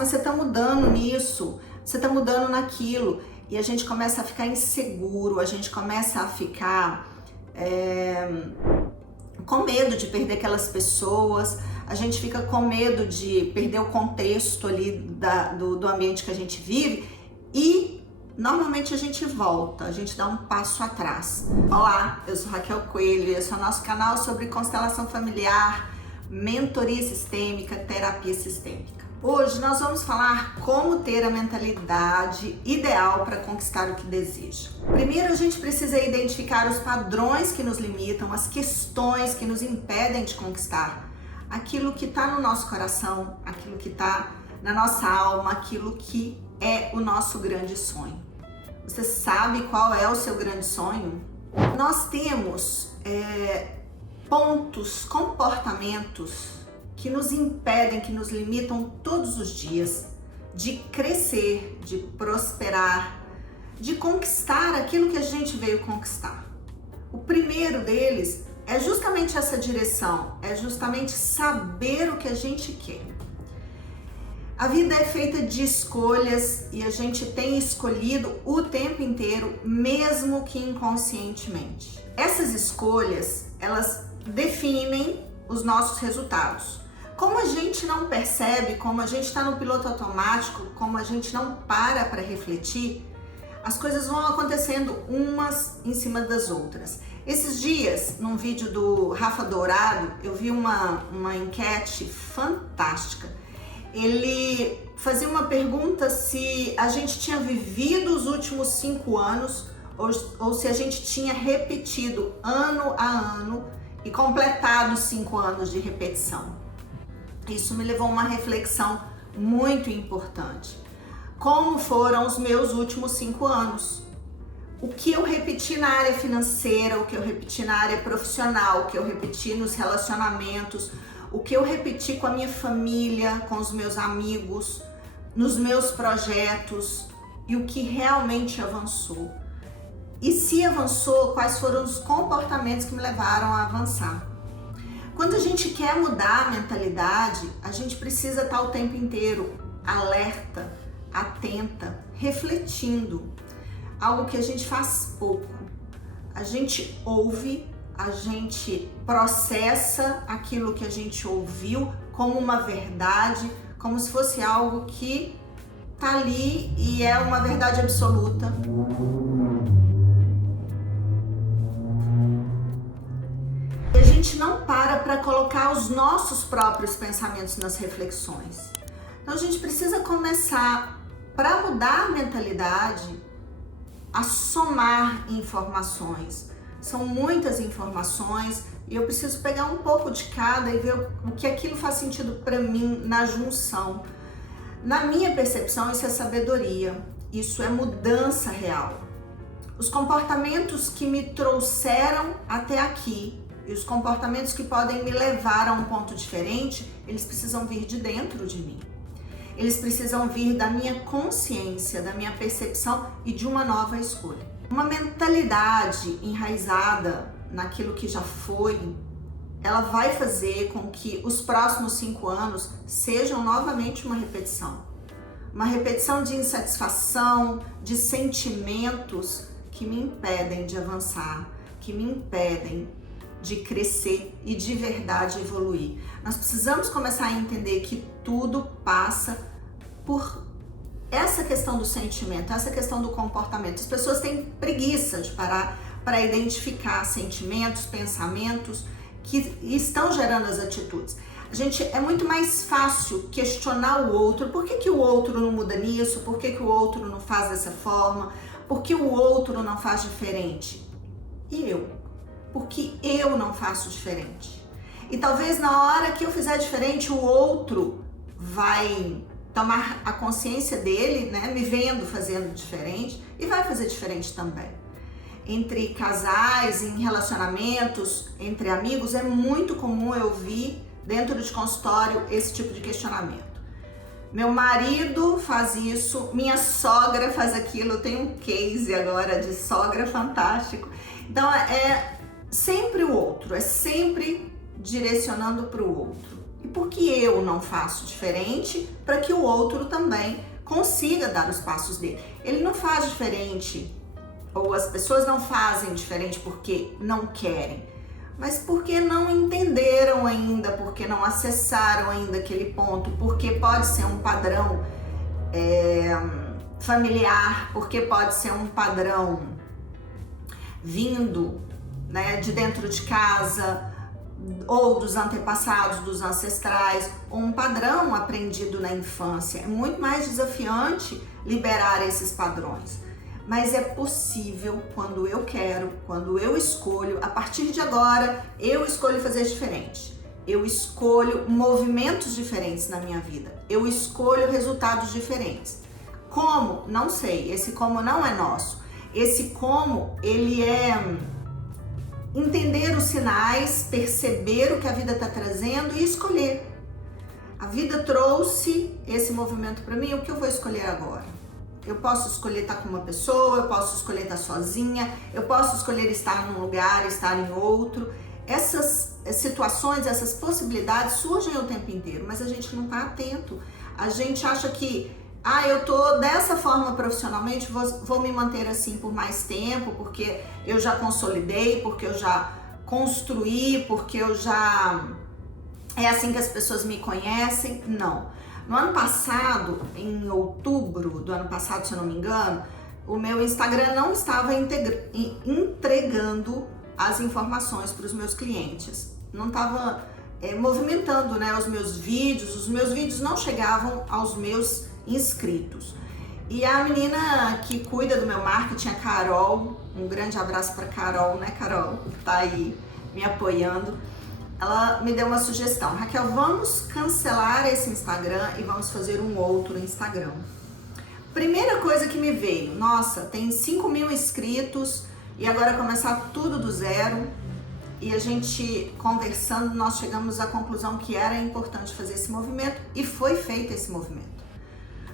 mas você tá mudando nisso, você tá mudando naquilo. E a gente começa a ficar inseguro, a gente começa a ficar com medo de perder aquelas pessoas, a gente fica com medo de perder o contexto ali do ambiente que a gente vive e normalmente a gente volta, a gente dá um passo atrás. Olá, eu sou Raquel Coelho, esse é o nosso canal sobre constelação familiar, mentoria sistêmica, terapia sistêmica. Hoje nós vamos falar como ter a mentalidade ideal para conquistar o que deseja. Primeiro a gente precisa identificar os padrões que nos limitam, as questões que nos impedem de conquistar aquilo que está no nosso coração, aquilo que está na nossa alma, aquilo que é o nosso grande sonho. Você sabe qual é o seu grande sonho? Nós temos pontos, comportamentos que nos impedem, que nos limitam todos os dias de crescer, de prosperar, de conquistar aquilo que a gente veio conquistar. O primeiro deles é justamente essa direção, é justamente saber o que a gente quer. A vida é feita de escolhas e a gente tem escolhido o tempo inteiro, mesmo que inconscientemente. Essas escolhas, elas definem os nossos resultados. Como a gente não percebe, como a gente está no piloto automático, como a gente não para refletir, as coisas vão acontecendo umas em cima das outras. Esses dias, num vídeo do Rafa Dourado, eu vi uma enquete fantástica. Ele fazia uma pergunta se a gente tinha vivido os últimos 5 anos ou se a gente tinha repetido ano a ano e completado 5 anos de repetição. Isso me levou a uma reflexão muito importante. Como foram os meus últimos 5 anos? O que eu repeti na área financeira, o que eu repeti na área profissional, o que eu repeti nos relacionamentos, o que eu repeti com a minha família, com os meus amigos, nos meus projetos e o que realmente avançou. E se avançou, quais foram os comportamentos que me levaram a avançar? Quando a gente quer mudar a mentalidade, a gente precisa estar o tempo inteiro alerta, atenta, refletindo. Algo que a gente faz pouco. A gente ouve, a gente processa aquilo que a gente ouviu como uma verdade, como se fosse algo que tá ali e é uma verdade absoluta. A gente não para colocar os nossos próprios pensamentos nas reflexões. Então a gente precisa começar, para mudar a mentalidade, a somar informações. São muitas informações e eu preciso pegar um pouco de cada e ver o que aquilo faz sentido para mim na junção. Na minha percepção, isso é sabedoria, isso é mudança real. Os comportamentos que me trouxeram até aqui e os comportamentos que podem me levar a um ponto diferente, eles precisam vir de dentro de mim. Eles precisam vir da minha consciência, da minha percepção e de uma nova escolha. Uma mentalidade enraizada naquilo que já foi, ela vai fazer com que os próximos 5 anos sejam novamente uma repetição. Uma repetição de insatisfação, de sentimentos que me impedem de avançar, que me impedem de crescer e de verdade evoluir. Nós precisamos começar a entender que tudo passa por essa questão do sentimento, essa questão do comportamento. As pessoas têm preguiça de parar para identificar sentimentos, pensamentos que estão gerando as atitudes. É muito mais fácil questionar o outro. Por que o outro não muda nisso? Por que o outro não faz dessa forma? Por que o outro não faz diferente? E eu? Porque eu não faço diferente. E talvez na hora que eu fizer diferente, o outro vai tomar a consciência dele, né, me vendo fazendo diferente e vai fazer diferente também. Entre casais, em relacionamentos, entre amigos, é muito comum eu ouvir dentro de consultório esse tipo de questionamento. Meu marido faz isso, minha sogra faz aquilo, eu tenho um case agora de sogra fantástico. Então é sempre o outro, é sempre direcionando para o outro. E por que eu não faço diferente para que o outro também consiga dar os passos dele? Ele não faz diferente, ou as pessoas não fazem diferente porque não querem, mas porque não entenderam ainda, porque não acessaram ainda aquele ponto, porque pode ser um padrão familiar, porque pode ser um padrão vindo, né, de dentro de casa, ou dos antepassados, dos ancestrais, ou um padrão aprendido na infância. É muito mais desafiante liberar esses padrões, mas é possível quando eu quero, quando eu escolho. A partir de agora, eu escolho fazer diferente. Eu escolho movimentos diferentes na minha vida. Eu escolho resultados diferentes. Como? Não sei. Esse como não é nosso. Esse como, ele é entender os sinais, perceber o que a vida está trazendo e escolher. A vida trouxe esse movimento para mim, o que eu vou escolher agora? Eu posso escolher estar com uma pessoa, eu posso escolher estar sozinha, eu posso escolher estar num lugar, estar em outro. Essas situações, essas possibilidades surgem o tempo inteiro, mas a gente não está atento. A gente acha que eu tô dessa forma profissionalmente, vou me manter assim por mais tempo, porque eu já consolidei, porque eu já construí, porque eu já... é assim que as pessoas me conhecem. Não. No ano passado, em outubro do ano passado, se eu não me engano, o meu Instagram não estava entregando as informações para os meus clientes. Não estava movimentando, né, os meus vídeos não chegavam aos meus inscritos. E a menina que cuida do meu marketing, a Carol, um grande abraço para Carol, né, Carol? Tá aí me apoiando. Ela me deu uma sugestão: Raquel, vamos cancelar esse Instagram e vamos fazer um outro Instagram. Primeira coisa que me veio: nossa, tem 5.000 inscritos e agora começar tudo do zero. E a gente conversando, nós chegamos à conclusão que era importante fazer esse movimento e foi feito esse movimento.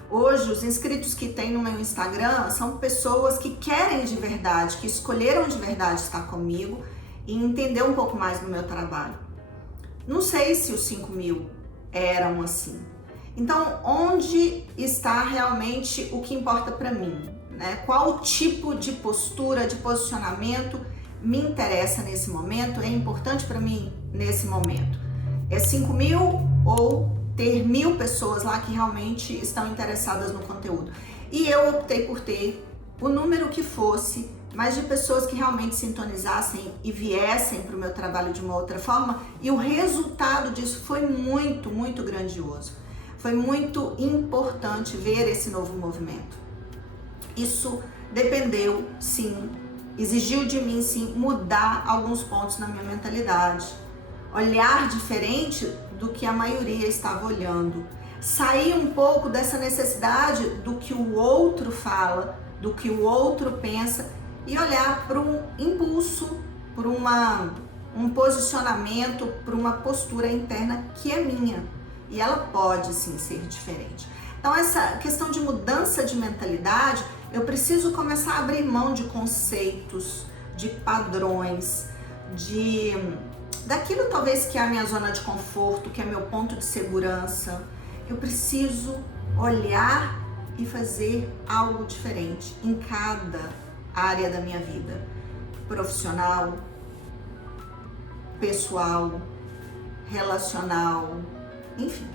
Hoje, os inscritos que tem no meu Instagram são pessoas que querem de verdade, que escolheram de verdade estar comigo e entender um pouco mais do meu trabalho. Não sei se os 5.000 eram assim. Então, onde está realmente o que importa para mim, né? Qual tipo de postura, de posicionamento me interessa nesse momento, é importante para mim nesse momento? É 5.000 ou ter 1.000 pessoas lá que realmente estão interessadas no conteúdo? E eu optei por ter o número que fosse, mas de pessoas que realmente sintonizassem e viessem para o meu trabalho de uma outra forma, e o resultado disso foi muito, muito grandioso. Foi muito importante ver esse novo movimento. Isso dependeu, sim, exigiu de mim, sim, mudar alguns pontos na minha mentalidade, olhar diferente do que a maioria estava olhando, sair um pouco dessa necessidade do que o outro fala, do que o outro pensa, e olhar para um impulso, para um posicionamento, para uma postura interna que é minha. E ela pode sim ser diferente. Então, essa questão de mudança de mentalidade, eu preciso começar a abrir mão de conceitos, de padrões, daquilo talvez que é a minha zona de conforto, que é meu ponto de segurança. Eu preciso olhar e fazer algo diferente em cada área da minha vida, profissional, pessoal, relacional, enfim.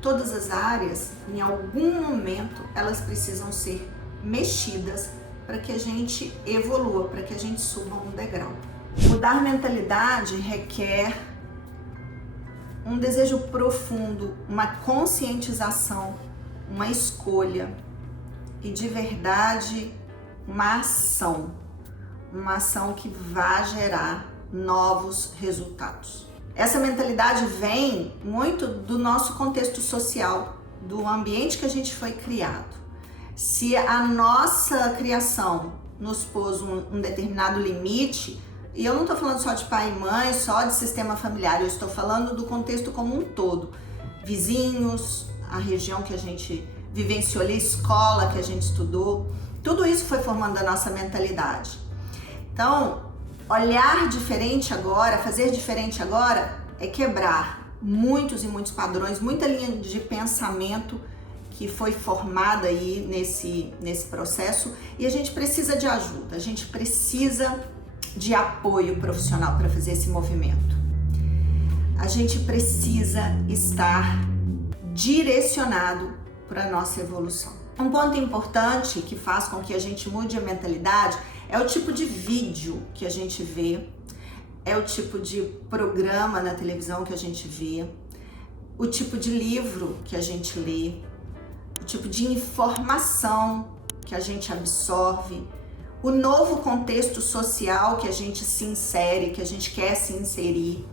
Todas as áreas, em algum momento, elas precisam ser mexidas para que a gente evolua, para que a gente suba um degrau. Mudar mentalidade requer um desejo profundo, uma conscientização, uma escolha e, de verdade, uma ação que vá gerar novos resultados. Essa mentalidade vem muito do nosso contexto social, do ambiente que a gente foi criado. Se a nossa criação nos pôs um determinado limite, e eu não estou falando só de pai e mãe, só de sistema familiar, eu estou falando do contexto como um todo. Vizinhos, a região que a gente vivenciou ali, a escola que a gente estudou, tudo isso foi formando a nossa mentalidade. Então, olhar diferente agora, fazer diferente agora, é quebrar muitos e muitos padrões, muita linha de pensamento que foi formada aí nesse processo, e a gente precisa de ajuda, a gente precisa de apoio profissional para fazer esse movimento. A gente precisa estar direcionado para a nossa evolução. Um ponto importante que faz com que a gente mude a mentalidade é o tipo de vídeo que a gente vê, é o tipo de programa na televisão que a gente vê, o tipo de livro que a gente lê, o tipo de informação que a gente absorve, o novo contexto social que a gente se insere, que a gente quer se inserir,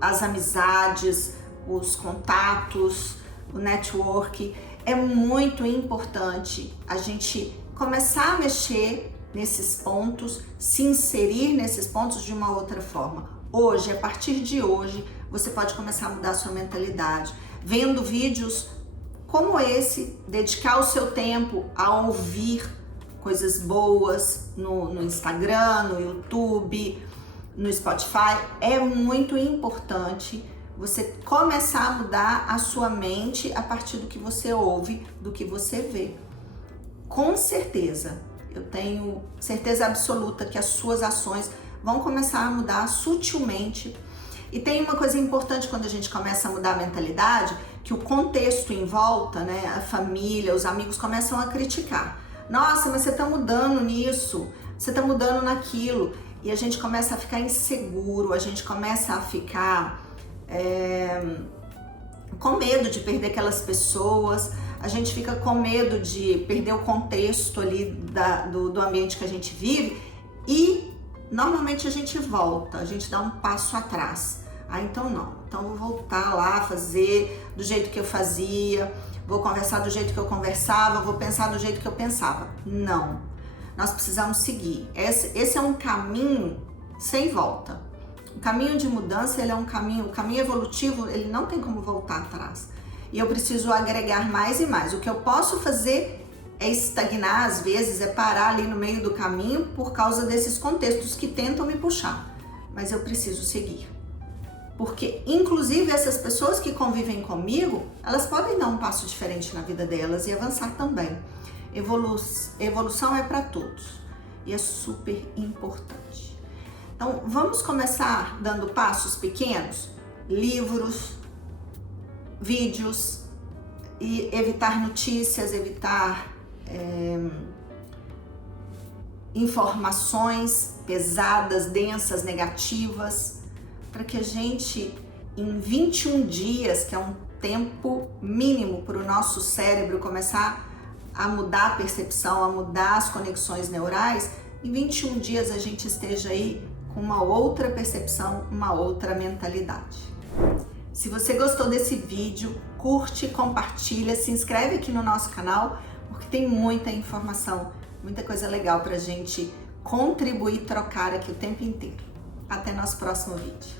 as amizades, os contatos, o network. É muito importante a gente começar a mexer nesses pontos, se inserir nesses pontos de uma outra forma. Hoje, a partir de hoje, você pode começar a mudar a sua mentalidade, vendo vídeos como esse, dedicar o seu tempo a ouvir coisas boas no Instagram, no YouTube, no Spotify. É muito importante você começar a mudar a sua mente a partir do que você ouve, do que você vê. Com certeza, eu tenho certeza absoluta que as suas ações vão começar a mudar sutilmente. E tem uma coisa importante quando a gente começa a mudar a mentalidade, que o contexto em volta, né, a família, os amigos começam a criticar. Nossa, mas você tá mudando nisso, você tá mudando naquilo. E a gente começa a ficar inseguro, a gente começa a ficar com medo de perder aquelas pessoas, a gente fica com medo de perder o contexto ali do ambiente que a gente vive, e normalmente a gente volta, a gente dá um passo atrás. Então não, então vou voltar lá, fazer do jeito que eu fazia, vou conversar do jeito que eu conversava, vou pensar do jeito que eu pensava. Não, nós precisamos seguir. Esse é um caminho sem volta. O caminho de mudança, ele é o caminho evolutivo, ele não tem como voltar atrás. E eu preciso agregar mais e mais. O que eu posso fazer é estagnar, às vezes, é parar ali no meio do caminho por causa desses contextos que tentam me puxar. Mas eu preciso seguir. Porque, inclusive, essas pessoas que convivem comigo, elas podem dar um passo diferente na vida delas e avançar também. Evolução é para todos e é super importante. Então, vamos começar dando passos pequenos, livros, vídeos, e evitar notícias, evitar informações pesadas, densas, negativas, para que a gente, em 21 dias, que é um tempo mínimo para o nosso cérebro começar a mudar a percepção, a mudar as conexões neurais, em 21 dias a gente esteja aí com uma outra percepção, uma outra mentalidade. Se você gostou desse vídeo, curte, compartilha, se inscreve aqui no nosso canal, porque tem muita informação, muita coisa legal pra gente contribuir, trocar aqui o tempo inteiro. Até nosso próximo vídeo.